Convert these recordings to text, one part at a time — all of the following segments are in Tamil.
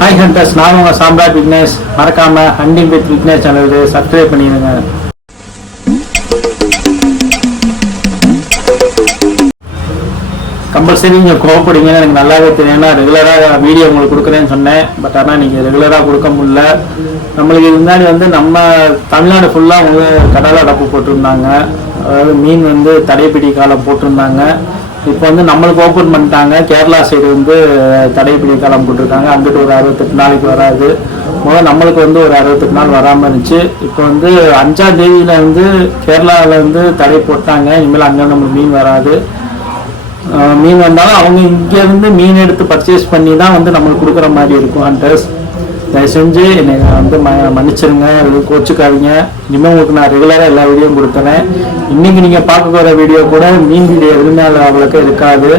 ஹாய் ஹண்டர்ஸ் நான் உங்கள் சாம்ராஜ் விக்னேஷ். மறக்காம ஹண்டிங் வித் விக்னேஷ் சேனலுக்கு சப்ஸ்கிரைப் பண்ணிடுங்க. கம்பல்சரி நீங்கள் கோவப்படுங்கன்னு எனக்கு நல்லாவே தெரியும். ஏன்னா ரெகுலராக வீடியோ உங்களுக்கு கொடுக்குறேன்னு சொன்னேன். பட் ஆனால் நீங்கள் ரெகுலராக கொடுக்க முடியல. நம்மளுக்கு இது முன்னாடி வந்து நம்ம தமிழ்நாடு ஃபுல்லாக வந்து கடலை அடப்பு போட்டிருந்தாங்க. அதாவது மீன் வந்து தடைப்பிடி காலம் போட்டிருந்தாங்க. இப்போ வந்து நம்மளுக்கு ஓப்பன் பண்ணிட்டாங்க. கேரளா சைடு வந்து தடைப்பிடி காலம் போட்டிருக்காங்க. அங்கிட்டு ஒரு அறுபத்தெட்டு நாளைக்கு வராது. முதல் நம்மளுக்கு வந்து ஒரு அறுபத்தெட்டு நாள் வராமல் இருந்துச்சு. இப்போ வந்து அஞ்சாம் தேதியில வந்து கேரளாவில் வந்து தடை போட்டாங்க. இனிமேல் அங்கே நம்மளுக்கு மீன் வராது. மீன் வந்தாலும் அவங்க இங்கேருந்து மீன் எடுத்து பர்ச்சேஸ் பண்ணி தான் வந்து நம்மளுக்கு கொடுக்குற மாதிரி இருக்கும். ஹண்டர்ஸ் தயவு செஞ்சு என்னை வந்து ம மன்னிச்சிருங்க கோச்சுக்காதீங்க. இனிமேல் உங்களுக்கு நான் ரெகுலராக எல்லா வீடியோவும் கொடுத்துறேன். இன்னைக்கு நீங்கள் பார்க்க போகிற வீடியோ கூட மீன் வீடியோ எதுவுமே அது அவ்வளோக்கா இருக்காது.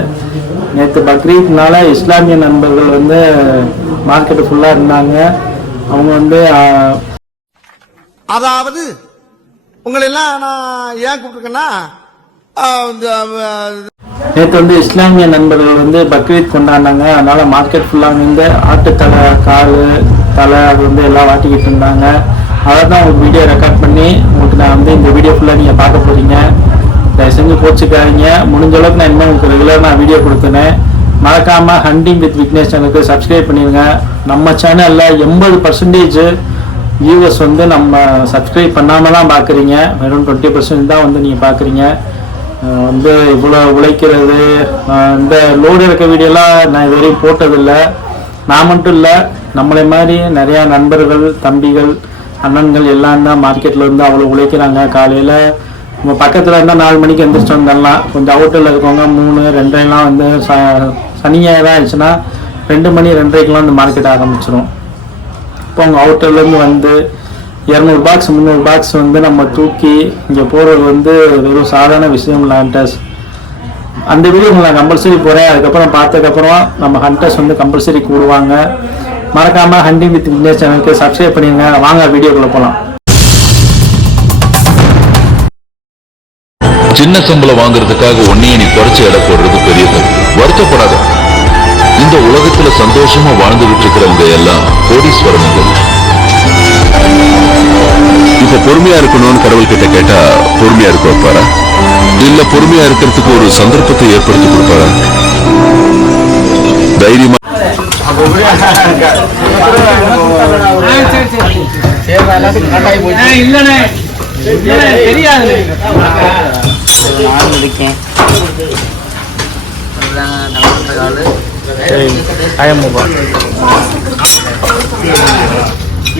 நேற்று பக்ரீத்னால இஸ்லாமிய நண்பர்கள் வந்து மார்க்கெட்டு ஃபுல்லாக இருந்தாங்க. அவங்க வந்து அதாவது உங்களை எல்லாம் நான் ஏன் கூப்பிட்டுருக்கேன்னா நேற்று வந்து இஸ்லாமிய நண்பர்கள் வந்து பக்ரீத் கொண்டாடினாங்க. அதனால மார்க்கெட் ஃபுல்லாக வந்து ஆட்டு தலை கால் தலை அது வந்து எல்லாம் வாட்டிக்கிட்டு இருந்தாங்க. அதை தான் உங்களுக்கு வீடியோ ரெக்கார்ட் பண்ணி உங்களுக்கு நான் வந்து இந்த வீடியோ ஃபுல்லாக நீங்கள் பார்க்க போகிறீங்க தயவு செஞ்சு போச்சுக்காதீங்க. முடிஞ்ச அளவுக்கு நான் இன்னும் உங்களுக்கு ரெகுலராக நான் வீடியோ கொடுத்தேன் மறக்காமல் ஹண்டிங் வித் விக்னேஷ் சேனலுக்கு சப்ஸ்கிரைப் பண்ணிடுங்க. நம்ம சேனலில் எண்பது பர்சன்டேஜ் வியூவர்ஸ் வந்து நம்ம சப்ஸ்கிரைப் பண்ணாமல் தான் பார்க்குறீங்க. வெறும் டுவெண்ட்டி பர்சன்ட் தான் வந்து நீங்கள் பார்க்குறீங்க. வந்து இவ்வளோ உழைக்கிறது. இந்த லோடு இருக்க வீடியோலாம் நான் இது வரையும் போட்டதில்லை. நான் மட்டும் இல்லை நம்மளை மாதிரி நிறையா நண்பர்கள் தம்பிகள் அண்ணன்கள் எல்லாம் தான் மார்க்கெட்டில் வந்து அவ்வளோ உழைக்கிறாங்க. காலையில் நம்ம பக்கத்தில் இருந்தால் நாலு மணிக்கு எந்திரிச்சு வந்துடலாம். கொஞ்சம் அவுட்டரில் இருக்கவங்க மூணு ரெண்டரைலாம் வந்து ச சனியாக ஆயிடுச்சுன்னா ரெண்டு மணி ரெண்டரைக்கெலாம் வந்து மார்க்கெட் ஆரம்பிச்சிடும் இப்போ அவங்க அவுட்டர்லேருந்து வந்து இரநூறு பாக்ஸ் முந்நூறு பாக்ஸ் வந்து நம்ம தூக்கி இங்கே போகிறது வந்து வெறும் சாதாரண விஷயம் இல்லை அந்த வீடியோ நான் கம்பல்சரி போகிறேன் அதுக்கப்புறம் பார்த்ததுக்கப்புறம் நம்ம ஹண்டர்ஸ் வந்து கம்பல்சரி கூடுவாங்க. மறக்காமல் ஹண்டிங் வித் வில்லேஜ் சேனலுக்கு சப்ஸ்கிரைப் பண்ணிடுங்க வாங்க வீடியோக்குள்ளே போகலாம் சின்ன சம்பளம் வாங்குறதுக்காக உன்னைய நீ குறைச்சு எடை போடுறது பெரிய தப்பு வருத்தப்படாத. இந்த உலகத்துல சந்தோஷமா வாழ்ந்துகிட்டு இருக்கிறவங்க எல்லாம் கோடீஸ்வரனுங்க இப்ப பொறுமையா இருக்கணும்னு கடவுள் கிட்ட கேட்டா பொறுமையா இருக்க பாரு இல்ல பொறுமையா இருக்கிறதுக்கு ஒரு சந்தர்ப்பத்தை ஏற்படுத்தி கொடுப்பாரா தைரியமா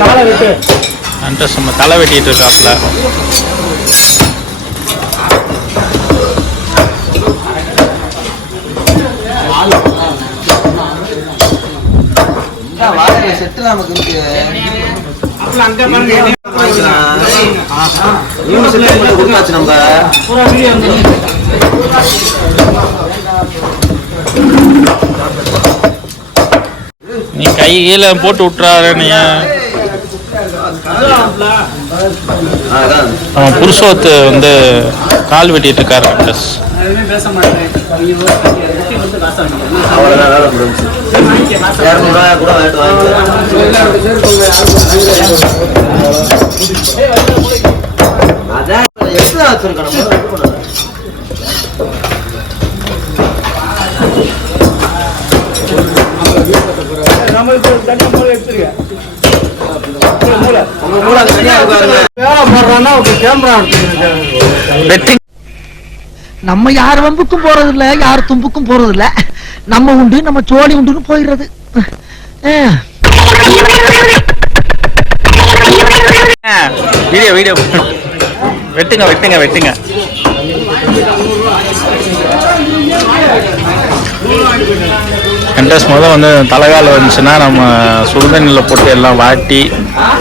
நானே ஹண்டர்ஸ் நம்ம தலை வெட்டிட்டு இருக்காப்ல செட்டு நமக்கு இருக்கு வாங்கிக்கலாம். இவங்க செட்டில் மட்டும் கொடுத்தாச்சு நம்ம. நீ கை கீழே போட்டு விட்டுறாரு நீ. அவன் புருஷோத்து வந்து கால் வெட்டிட்டு இருக்காரு ஹண்டர்ஸ் அவ்வளோதான் அதான் எத்தனை வச்சிருக்கணும் நம்ம யார் வம்புக்கும் போறது இல்ல யார் தும்புக்கும் போறது இல்ல நம்ம உண்டு நம்ம சோழி உண்டுன்னு போயிடுறது. Video video. வெட்டுங்க வெட்டுங்க வெட்டுங்க. இன்ட்ரெஸ்ட் முதல் வந்து தலைகால் வந்துச்சுன்னா நம்ம சுடுதண்ணியில் போட்டு எல்லாம் வாட்டி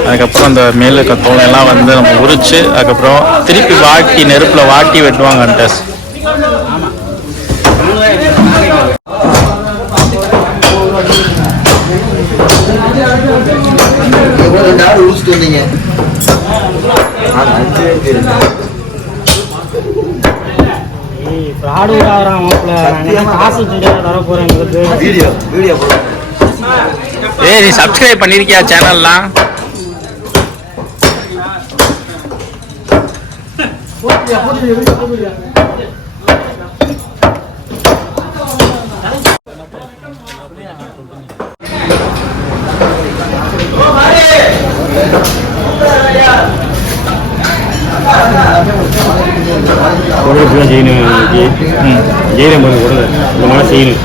அதுக்கப்புறம் அந்த மேல் இருக்க தோலை எல்லாம் வந்து நம்ம உரிச்சு அதுக்கப்புறம் திருப்பி வாட்டி நெருப்பில் வாட்டி வெட்டுவாங்க உடிச்சிட்டு வந்தீங்க? ஃப்ராடு ஆகிறான் மாப்பிள்ள. காசு தர எங்களுக்கு வீடியோ வீடியோ ஏய் நீ சப்ஸ்கிரைப் பண்ணிருக்கியா சேனல்லாம் உடலுக்கு செய்யணும் ஜெயிலம் போது உடல் இந்த மாதிரி செய்யணும்.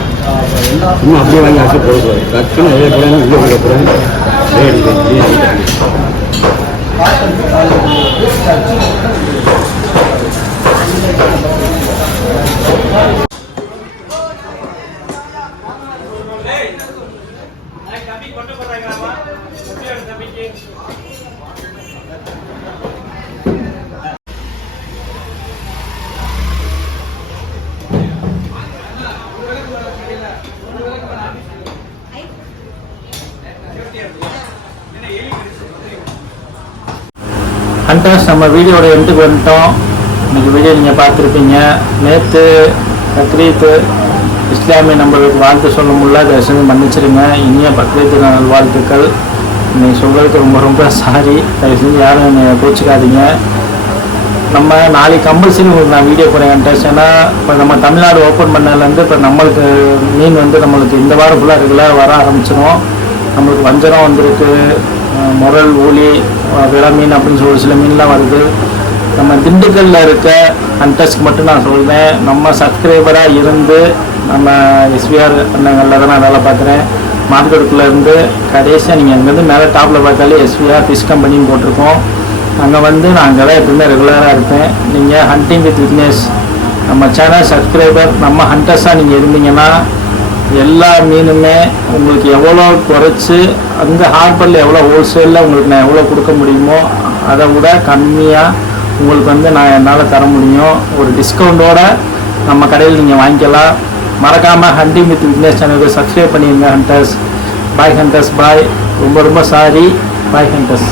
இன்னும் அப்படியே வாங்கி அசை போடக்கூடாது கற்றுன்னு அதே போடணும் உள்ளே போடக்கூடாது ஹண்டர்ஸ் நம்ம வீடியோட எண்டுக்கு வந்துட்டோம். இன்னைக்கு வீடியோ நீங்கள் பார்த்துருப்பீங்க. நேற்று பக்ரீத்து இஸ்லாமிய நம்மளுக்கு வாழ்த்து சொல்ல முடியல. தயவுசெய்து மன்னிச்சிருங்க. இனிய பக்ரீத்து நல்வாழ்த்துக்கள். வாழ்த்துக்கள் சொல்கிறதுக்கு ரொம்ப ரொம்ப சாரி தயவு செஞ்சு யாரும் என்னை கோச்சிக்காதீங்க. நம்ம நாளைக்கு கம்பல்சரி உங்களுக்கு நான் வீடியோ போகிறேன் ஹண்டர்ஸ். ஏன்னா இப்போ நம்ம தமிழ்நாடு ஓப்பன் பண்ணதுலேருந்து இப்போ நம்மளுக்கு மீன் வந்து நம்மளுக்கு இந்த வாரம் ஃபுல்லாக ரெகுலராக வர ஆரம்பிச்சிடும் நம்மளுக்கு வஞ்சரம் வந்திருக்கு. முரல் ஊழி வில மீன் அப்படின்னு சொல்லி சில மீன்லாம் வருது. நம்ம திண்டுக்கல்ல இருக்க ஹண்டர்ஸ்க்கு மட்டும் நான் சொல்வேன் நம்ம சப்ஸ்கிரைபராக இருந்து நம்ம எஸ்பிஆர் அண்ணங்களில் தான் நான் வேலை பார்க்குறேன். மார்க்கெட்டுக்குள்ளேருந்து கடைசியாக நீங்கள் அங்கேருந்து மேலே டாப்பில் பார்த்தாலே எஸ்பிஆர் ஃபிஷ் கம்பெனின்னு போட்டிருக்கோம். அங்கே வந்து நான் அங்கே தான் எப்பவுமே ரெகுலராக இருப்பேன். நீங்கள் ஹண்டிங் வித் விக்னேஷ் நம்ம சேனல் சப்ஸ்கிரைபர் நம்ம ஹண்டர்ஸாக நீங்கள் இருந்தீங்கன்னா எல்லா மீனுமே உங்களுக்கு எவ்வளோ குறைச்சி அந்த ஹார்பரில் எவ்வளோ ஹோல்சேலில் உங்களுக்கு நான் எவ்வளோ கொடுக்க முடியுமோ அதை விட கம்மியாக உங்களுக்கு வந்து நான் என்னால் தர முடியும். ஒரு டிஸ்கவுண்ட்டோட நம்ம கடையில் நீங்கள் வாங்கிக்கலாம். மறக்காமல் ஹண்டிங் வித் விக்னேஷ் சேனலுக்கு சப்ஸ்கிரைப் பண்ணிடுங்க ஹண்டர்ஸ் பாய் ஹண்டர்ஸ் பாய் ரொம்ப ரொம்ப சாரி பாய் ஹண்டர்ஸ்